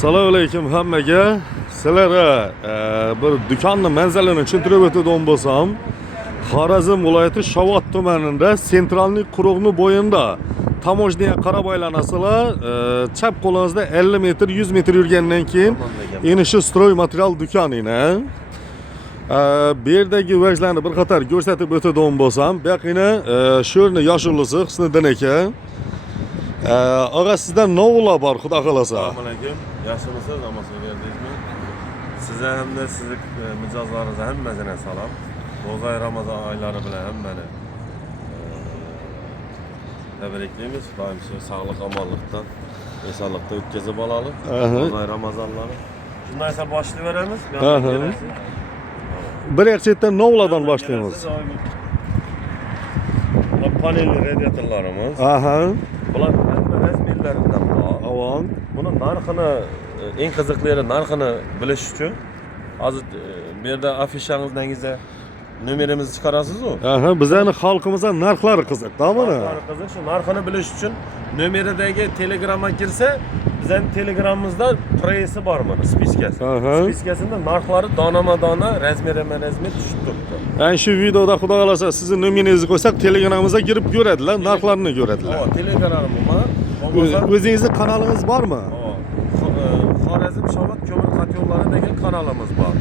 Assalomu alaykum hammaga. Sizlarga bir do'konni manzilini tushuntirib o'tadigan bo'lsam, Xorazm viloyati Shovot tumanida sentralniy quruqni bo'yinda tamojniya qarab aylanasizlar. Chap qo'lingizda 50 metr, 100 metr yurgandan keyin endi shu stroy material do'konini bu yerdagi vajlarni bir qator ko'rsatib o'tadigan bo'lsam, bu yoqini shu yerni yoshulisi Husniddin aka. Ağa sizden ne ola var Xudo xolasa? Assalomu alaykum. Yaxshimisiz? Namozni berdingizmi? Sizga hamda sizni mijozlaringizga hammasiga salom. Ro'za Ramazon oylari bilan hammani tabriklaymiz. Doim shu sog'lik, omonlikdan, esonlikda o'tkazib olamiz. Ro'za Ramazonlarni. Shundan esa boshlayveramiz. Bir yaxshidan ne oladan başlayamiz? Panelli radiatorlarimiz. Bular hamma razmerlaridan bor. Avan. Buni narxini eng qiziqlari narxini bilish uchun hozir bu yerda afishangizda nomerimizni chiqarasiz-ku. Bizning xalqimizga narxlari qiziq, to'g'rimi? Narxlari qiziq. Shu narxini bilish uchun nomeridagi Telegramga kirsa, bizning Telegramimizda preysi bor mana, spiskasi. Spiskasida narxlari donama-dona, razmer tushib turibdi. Yani şu videoda Xudo xolasa sizin numaranizni qo'ysak, Telegramimizga kirib ko'radilar, narxlarini ko'radilar. Telegramim bor. O'zingizning kanalingiz bormi? Xorazm Shovot ko'mir xatyonlari degan kanalimiz bor.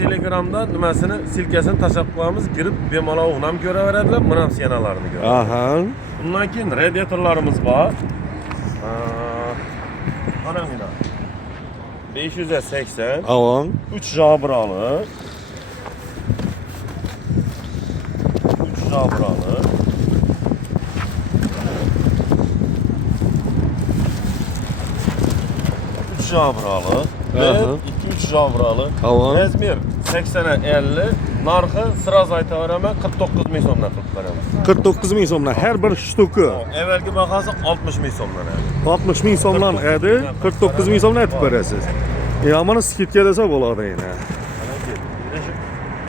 Telegramda nimasini silkasini tashlab qo'yamiz, kirib bemalol uni ham ko'raveradilar, buni ham senalarini ko'radi. Undan keyin radiatorlarimiz bor. Ana mana 580. Avan. 3 jabralı. 3 jabralı. 3 jabralı. Ve 2-3 jabralı. Razmer 80'e 50. Narxı sıraz aytaveraman 49 ming so'mdan qilib beramiz. 49 ming so'mdan her bir shtuki. Evvelki bahası 60 ming so'mdan edi. 60 ming so'mdan edi, 49 ming so'mdan aytib berasiz. Ammo skidka desa bo'ladi yana.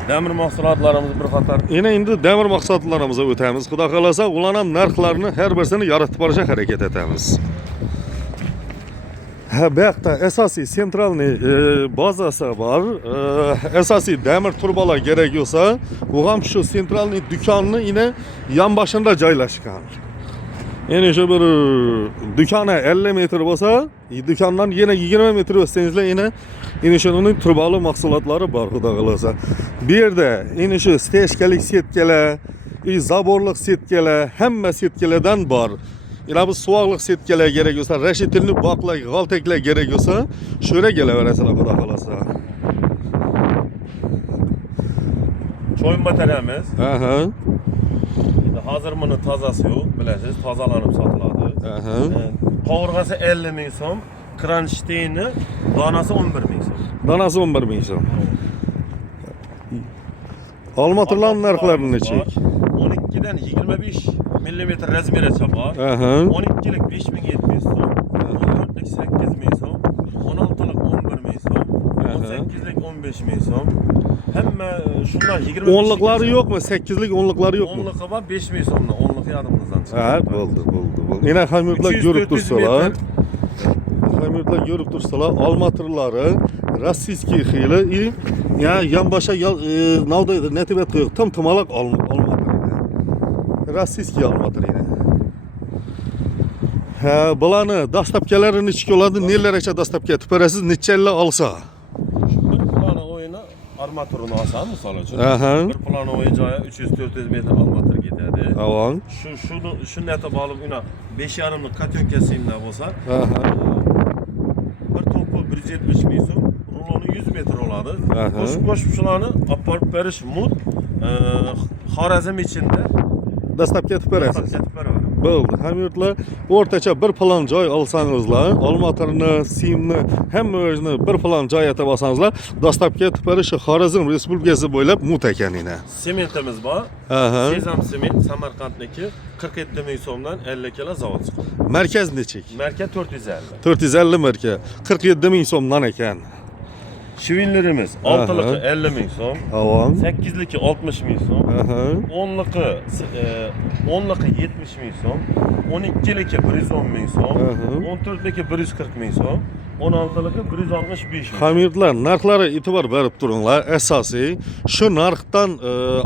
Demir mahsulotlarimiz bir qator. Endi demir mahsulotlarimizga o'tamiz. Xudo xolasa, ularning ham narxlarini har birisini yaratib borishga harakat etamiz. Bu yoqda asosiy sentralniy bazasi bor. Asosiy demir turbalar kerak bo'lsa, u ham shu sentralniy do'konni yana yonboshida joylashgan. Endi shu bir do'koni 50 metr bo'lsa, do'kondan yana 20 metr o'tsangizlar yana shuning turbali mahsulotlari bor Xudo xolasa. Bu yerda endi shu steshkalik setkalar, zaborlik setkalar, hamma setkalardan bor. Yana bu suvoqlik setkalar kerak bo'lsa, rashitilni boqlar, g'altaklar kerak bo'lsa, shu yerga kelaverasizlar Xudo xolasa. Cho'y materialimiz. Hozir buni tozasi yo'q, bilasiz, tozalanib sotiladi. Qovurg'asi 50 ming so'm, kronштейni donasi 11 ming so'm. Donasi 11 ming so'm. Olmaturlarning narxlarini nechik? 12 dan 25 mm razmericha bor. 12lik 5700 so'm, 14lik 8000 so'm, 16lik 11 ming so'm, 18lik 15 ming so'm. Hamma shundan 20 10liklari yo'qmi? 8lik 10liklari yo'qmi? 10ligi bor 5 ming so'mdan, 10lik yadimizdan chiqdi. Ha, bo'ldi. Yana hamyurtlar ko'rib tursalar. Hamyurtlar ko'rib tursalar, olmaturlari rossiyskiy xili ya yonboshqa navda natibat qo'yib, tam tomalaq olmatur. Rossiyskiy olmatur yana. Bularni dastlabkalarini ichki oladi, nelarcha dastlabga aytib berasiz, necha yillar olsa? Armaturini olsam misol uchun bir plan o'yi joyi 300-400 metr armatur ketadi. Avan. Shuni aytib olib, 5,5 lik katyonkasimda bo'lsa, bir to'pi 170 ming so'm, ruloni 100 metr oladi. Qo'shib shularni olib borib berish mud Xorazm ichida dastlabga aytib berasiz. Bo'ldi. Hamyurtlar o'rtacha bir plan joy olsangizlar, olmaturni, simni, hammasini bir plan joy aytib olsangizlar, dastlabga aytib berish Xorazm Respublikasi bo'ylab mut ekanina. Sementimiz bor. Sezam sement Samarqandniki 47 ming so'mdan 50 kilo zavod chiqadi. Markaz nechik? Markaz 450. 450 marka. 47 ming so'mdan ekan. Şivinlerimiz 6'lıkı 50 bin so'm, Tamam. 8'liki 60 bin so'm, 10'lıkı 70 bin so'm, 12'liki 110 bin so'm, 14'liki 140 bin so'm, 16'lıkı 165 ming. Hamyurtlar narxlari e'tibor berib turinglar. Asosiy shu narxdan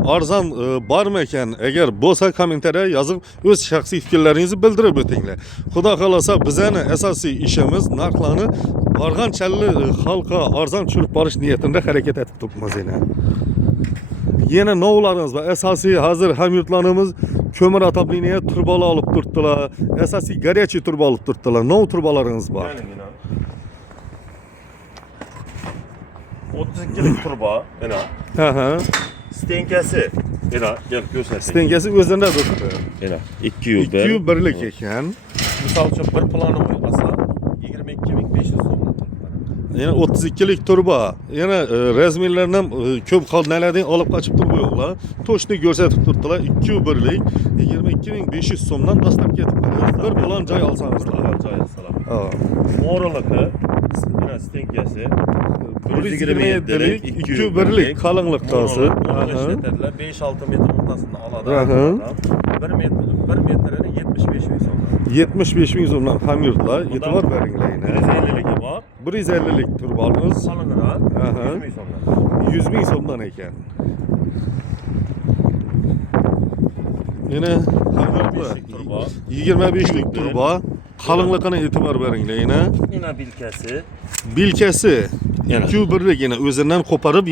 arzon bormi ekan? Agar bo'lsa kommentariya yozib o'z shaxsiy fikrlaringizni bildirib o'tinglar. Xudo xolasa bizning asosiy ishimiz narxlarni borganchalik xalqqa arzon tushirib borish niyatida harakat etib turibmiz yana. Yana novlarimiz va asosiy hozir hamyurtlarimiz ko'mir atabliniya turbalar olib turibdilar. Asosiy горячий turba olib turibdilar. Nov turbalarimiz bor. 32'lik turba, ena. Aha. Stenkasi, ena, gel göstereyim. Stenkasi o'zida turibdi. Ena, 201. 201lik ekan. Misal uchun bir plani qo'yasa 22.500 so'm. Yana 32lik turba. Yana razmerlarni ham ko'p qolnalardan olib qochib turib yo'qlar. To'shni ko'rsatib turibdilar. 201lik 22.500 so'mdan boshlab ketib bir plan joy olsangizlar. Joy olsalar. Ha. Mo'raligi, ena stenkasi 127lik 201lik qalinliqdasi. İşletirler 5-6 metre ortasında alada. Aha. 1 metrenin 75 bin so'm. 75 ming so'mdan hamyurtlar e'tibor beringlar. 150'ligi bor. 150lik turbamiz Qalinroq. Aha. 100 ming so'mdan. 100 ming so'mdan ekan. Yana hamyurtlar 25lik turba qalinliqini e'tibor beringlar yana. Yine bilkesi. Bilkasi Yana. 201lik yana o'zidan qo'parib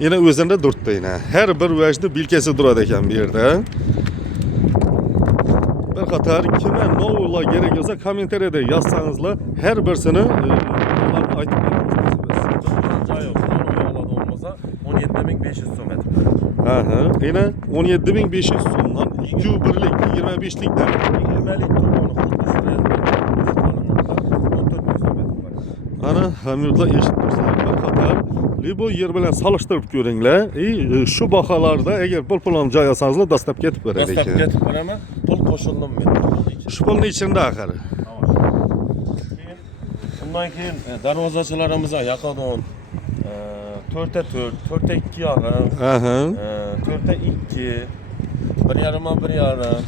yana o'zida turibdi yana. Har bir vajda bilkasi turadi ekan bu yerda. Bir qator kimga novlar kerak bo'lsa kommentariyada yozsangizlar, har birisini ularni aytib beramiz biz. Joy yok. Alada olmasa 17.500 so'm etib. Aha, yana 17.500 so'mdan 201lik 25lik da 20'lik turbonu xuddi shu qalinliqda 14 ming so'm etib. ana hamyurtlar eshitib tursalar bir qator libo yer bilan solishtirib ko'ringlar. Shu baholarda agar pul pulni joy olsangizlar dastlab ketib beradi Dastlab ekan. ketib beraman. Pul qo'shildim men. Shu pulni ichida axir. Bundan keyin darvozachilarimizga yaqadon 4'e 4, 4'e 2 yarım, Aha. 4'e 2, 1 yarıma 1 yarım,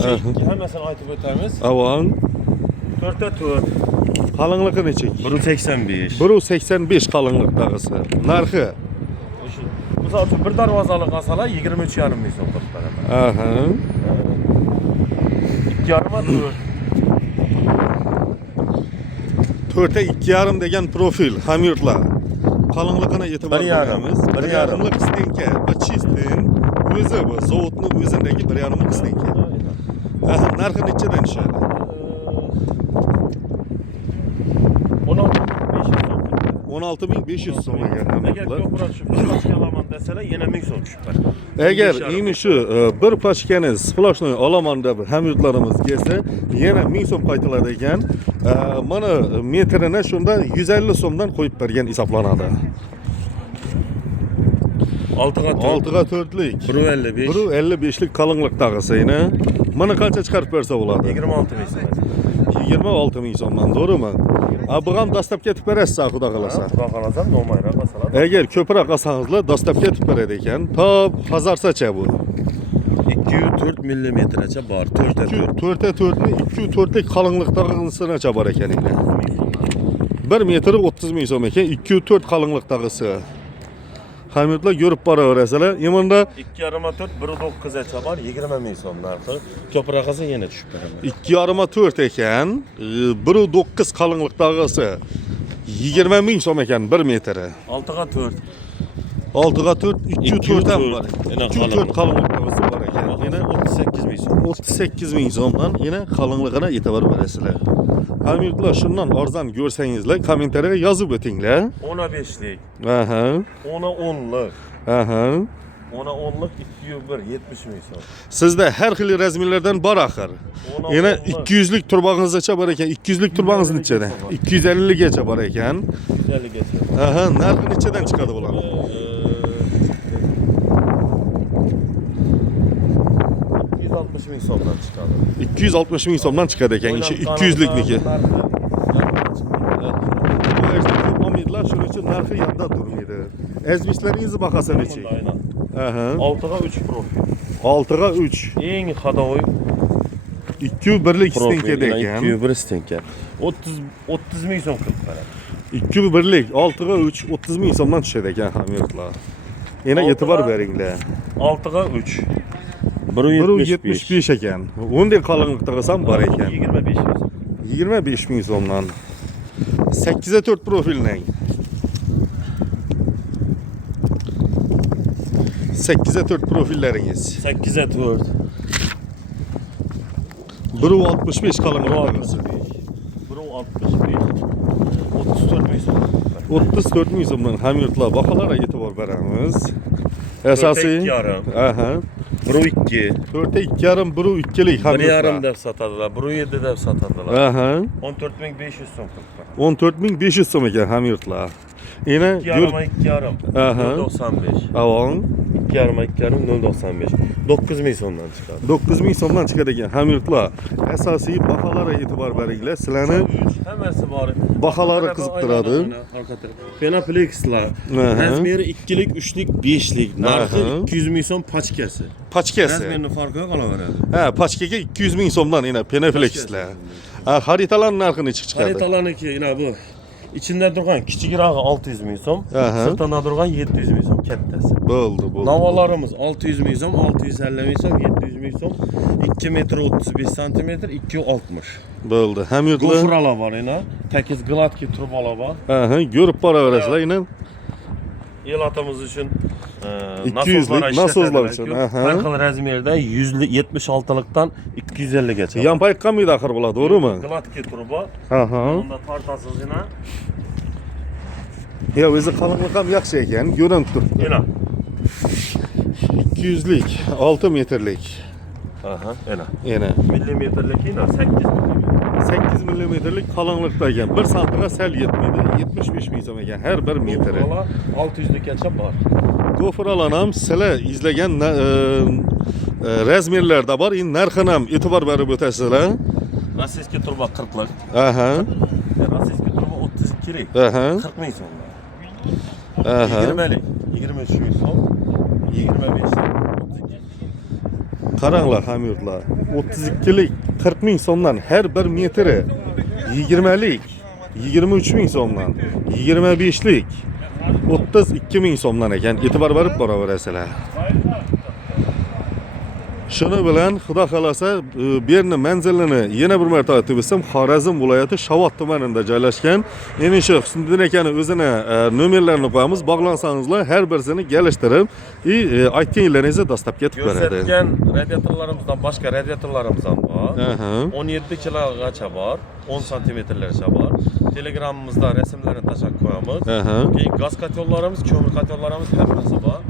3'e 2 hemesini aytıp ötemiz. Avan 4'e 4, qalinliqi necha? 1.85. 1.85 qalinliqdagisi. Narxi. Misal uchun bir darvozalık alsalar 23 yarım ming so'm qilib beraman. Aha. 2 yarıma 4. 4'e 2,5 degan profil hamyurtlar. Qalinliqini e'tibor Bir yarım, beramiz. bir yarım. 1,5lik stenka, bu chistin o'zi bu zavodning o'zidagi 1,5lik stenka. Aha, narxi nechadan tushadi? 16.500 so'm ekan Eğer hamyurtlar. ko'proq shu plastik olaman deseler yine 1000 so'm tushib beradi. Agar endi shu bir pachkani splashnoy olaman deb hamyurtlarimiz kelsa, yana 1000 so'm qaytiladi ekan. Mana metrini shunda 150 so'mdan qo'yib bergan hisoblanadi. 6'ga 4, 6'ga 4'lik. 1.55, 1.55lik qalinliqdagisi yana. Mana qancha chiqarib bersa bo'ladi? 26 ming so'm. 26 ming so'mdan, to'g'rimi? Bu ham dastlab ketib berasiz, xudo xolasa. Xudo xolasa nomayroq masalan. Agar ko'proq olsangizlar dastlab ketib beradi ekan. Top hazarsacha bu. 204 millimetrece bor. 4'e 4. 4'e 4'ni 204'lik qalinliqdagisini bor ekan endi. 1 metr 30 ming so'm ekan, 204 qalinliqdagisi. Hamyurtlar ko'rib boraverasizlar. Yemanda 2,5'a 4, 1.9'a bor, 20 ming so'm narxi. Ko'proq olsa yana tushib beraman. 2,5 4 ekan, 1.9 qalinliqdagisi 20 ming so'm ekan 1 metri. 6'ga 4. 6'ga 4, 204 ham bor. Yana 204 qalinliqdagisi bor ekan. Yine Yana 38 ming so'm. 38 ming so'mdan yana qalinligini e'tibor berasizlar. Hamyurtlar shundan arzon ko'rsangizlar, kommentariyaga yozib o'tinglar. 15'lik, Aha. 10'a 10'lik, Aha. 10'a 10'lik 201, 70 ming so'm. Sizda har xil razmerlardan bor axir. Yana 200lik turbangizgacha bor ekan. 200lik turbangiz nechada? 250 gacha bor ekan. 50 gacha. Aha, narxi nechadan chiqadi bular? 260 ming so'mdan chiqadi. 260 ming so'mdan chiqadi ekan, ishi 200likniki. Bu ko'p omidlar shuning uchun narxi yonda turmaydi. Azmishlaringizni bahasi necha? Aynen. Aha. 6'ga 3 profil. 6'ga 3. Eng hadovoy 201'lik stenkada ekan. 201 stenka. 30 ming so'm qilib beradi. 201'lik 6'ga 3 30 ming so'mdan tushadi ekan hamyurtlar. Yana e'tibor beringlar. 6'ga 3. 175 ekan. Unday qalinlikda qilsam bor ekan. 25 ming so'm. 25 ming so'mdan. 8'e 4 profilning. 8'e 4 profilleriniz. 8'e 4. 1.65 qalinlikda qilsin. 165. 34 ming so'm. 34 ming so'mdan hamyurtlar baholara e'tibor beramiz. Asosiy. 4,5. Aha. 1,2. 4'e 2,5 1.2'lik 1,5 hamyurtlar. deb sotadilar, 1,7 deb sotadilar. Aha. 14.500 so'm qilib. 14.500 so'm ekan hamyurtlar. Yine 2,5. Aha. 0,95. Avon 2,5 0,95. 9 ming so'mdan chiqadi. 9 ming so'mdan chiqadi ekan hamyurtlar. Asosiy baholara e'tibor beringlar. Sizlarni Hammasi bor. baholari qiziqtiradi. Penoplexlar. Aha. Razmeri 2lik, 3lik, 5lik. Narxi Aha. 200 ming so'm pachkasi. Pachkasi. Razmerning farqi qolaveradi. Ha, pachkaga 200 ming so'mdan yine Penaflexlar. Ha, xaritalarning narxini chiqadi. Xaritalarniki yine bu. İçinde durgan kichikroqi 600 ming so'm, Aha. sirtida durgan 700 ming so'm kattasi. Bo'ldi. Navolarimiz 600 ming so'm, 650 ming so'm, 700 ming so'm, 2 metr 35 santimetr, 2,60. Bo'ldi. Hamyurtlar. Gofralar var yine. Tekiz gladki turbalar var. Aha, ko'rib boraverasizlar yine. El atamız için 200'lik nasozlar için. Aha. Her xil razmerda 176'lıktan 250'gacha. Yan payqa mıydı axir bular, doğru mu? Gladki turba. Aha. Onda tartasız yine. Ya o'zi qalinlik ham yaxshi ekan, ko'rinib turibdi. Yine. 200'lik, 6 metrlik. Aha, yine. Yine Milimetrlik yine 8 milimetre. 8 millimetrlik qalinlikda ekan. 1 santiga sal yetmaydi. 75 ming so'm ekan har 1 metri. Gofralar 600'lükgacha bor. Gofralar ham sizlar izlagan razmerlarda bor. Endi narxini ham e'tibor berib o'tasizlar. Rossiyskiy turba 40'lik. Aha. Rossiyskiy turba 32'lik. Aha. 40 ming so'm. Aha. 20'lik, 23 ming so'm, 25 so'm, 32. Qaranglar hamyurtlar. 32'lik 40 ming so'mdan har 1 metri. 20'lik 23 ming so'mdan. 25'lik 32 ming so'mdan ekan. E'tibor berib boraverasizlar. Shuni bilan Xudo xolasa bu yerning manzilini yana bir marta aytib o'tsam, Xorazm viloyati Shavot tumanida joylashgan. Endi shu Husniddin akaning o'zini nomerlarini qo'yamiz, bog'lansangizlar har birisini kelishtirib, aytganlaringizni dastlab ketib beradi. Ko'rsatgan radiatorlarimizdan boshqa radiatorlarimiz ham bor. Aha. 17 kilogacha bor, 10 santimetrlarcha bor. Telegramimizda rasmlarini tashlab qo'yamiz. Aha. Keyin gaz kotyollarimiz, ko'mir kotyollarimiz hammasi bor.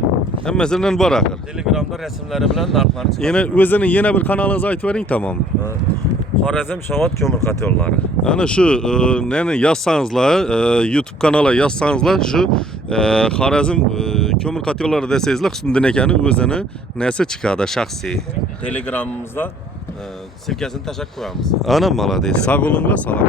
Hammasidan bor axir. Telegramda rasmlari bilan narxlarni chiqarib. Yana o'zini yana bir kanalingizni aytib bering, tamom. Xorazm Shavot ko'mir kotyollari. Ana shu neni yozsangizlar, YouTube kanali yozsangizlar, shu Xorazm ko'mir qatyollari desangizlar, Husniddin akaning o'zini nasi chiqadi shaxsiy. Telegramimizda silkasini tashlab qo'yamiz. Ana malades. Sog' bo'linglar, salom.